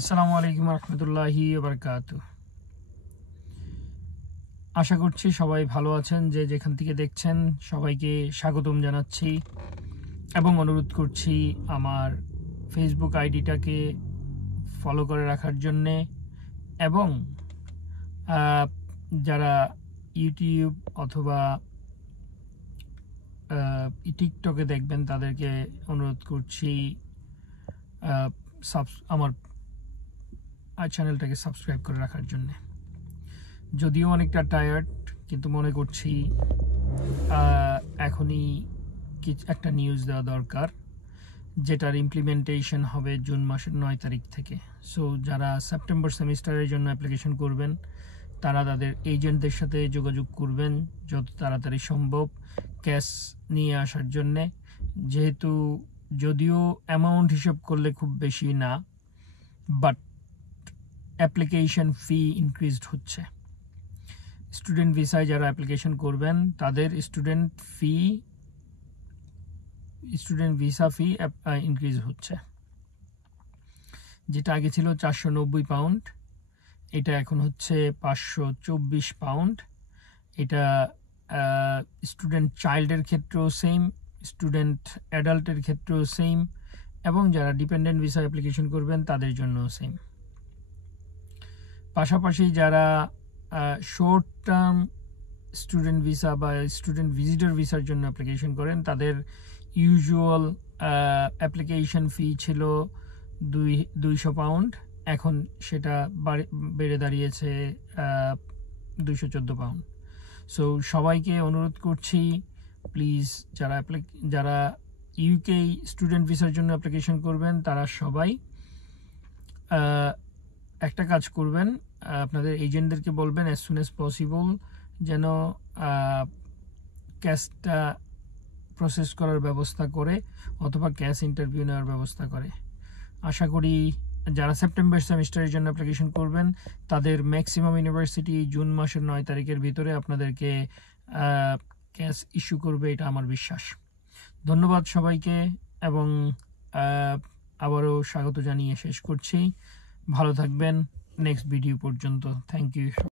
আসসালামু আলাইকুম রহমতুল্লাহি বারকাতু। আশা করছি সবাই ভালো আছেন। যে যেখান থেকে দেখছেন সবাইকে স্বাগতম জানাচ্ছি এবং অনুরোধ করছি আমার ফেসবুক আইডিটাকে ফলো করে রাখার জন্যে এবং যারা ইউটিউব অথবা টিকটকে দেখবেন তাদেরকে অনুরোধ করছি আমার চ্যানেলটাকে সাবস্ক্রাইব করে রাখার জন্যে। যদিও অনেকটা টায়ার্ড, কিন্তু মনে করছি এখনই একটা নিউজ দেওয়া দরকার, যেটার ইমপ্লিমেন্টেশন হবে জুন মাসের 9 তারিখ থেকে। সো যারা সেপ্টেম্বর সেমিস্টারের জন্য অ্যাপ্লিকেশন করবেন তারা তাদের এজেন্টদের সাথে যোগাযোগ করবেন যত তাড়াতাড়ি সম্ভব ক্যাশ নিয়ে আসার জন্যে। যেহেতু যদিও অ্যামাউন্ট হিসাব করলে খুব বেশি না, বাট অ্যাপ্লিকেশন ফি ইনক্রিজড হচ্ছে। স্টুডেন্ট ভিসায় যারা অ্যাপ্লিকেশন করবেন তাদের স্টুডেন্ট ভিসা ফি ইনক্রিজ হচ্ছে। যেটা আগে ছিল 490 পাউন্ড, এটা এখন হচ্ছে 524 পাউন্ড। এটা স্টুডেন্ট চাইল্ডের ক্ষেত্রেও সেম, স্টুডেন্ট অ্যাডাল্টের ক্ষেত্রেও সেম, এবং যারা ডিপেন্ডেন্ট ভিসা অ্যাপ্লিকেশন করবেন তাদের জন্য সেম। পাশাপাশি যারা শর্ট টার্ম স্টুডেন্ট ভিসা বা স্টুডেন্ট ভিজিটর ভিসার জন্য অ্যাপ্লিকেশন করেন তাদের ইউজুয়াল অ্যাপ্লিকেশন ফি ছিল 200 পাউন্ড, এখন সেটা বেড়ে দাঁড়িয়েছে 214 পাউন্ড। সো সবাইকে অনুরোধ করছি, প্লিজ যারা ইউকে স্টুডেন্ট ভিসার জন্য অ্যাপ্লিকেশন করবেন তারা সবাই একটা কাজ করবেন, আপনাদের এজেন্টদেরকে বলবেন অ্যাজ সুন অ্যাজ পসিবল যেন ক্যাশটা প্রসেস করার ব্যবস্থা করে অথবা ক্যাশ ইন্টারভিউ নেওয়ার ব্যবস্থা করে। আশা করি যারা সেপ্টেম্বর সেমিস্টারের জন্য অ্যাপ্লিকেশন করবেন তাদের ম্যাক্সিমাম ইউনিভার্সিটি জুন মাসের 9 তারিখের ভিতরে আপনাদেরকে ক্যাশ ইস্যু করবে, এটা আমার বিশ্বাস। ধন্যবাদ সবাইকে এবং আবারও স্বাগত জানিয়ে শেষ করছি। ভালো থাকবেন নেক্সট ভিডিও পর্যন্ত। Thank you.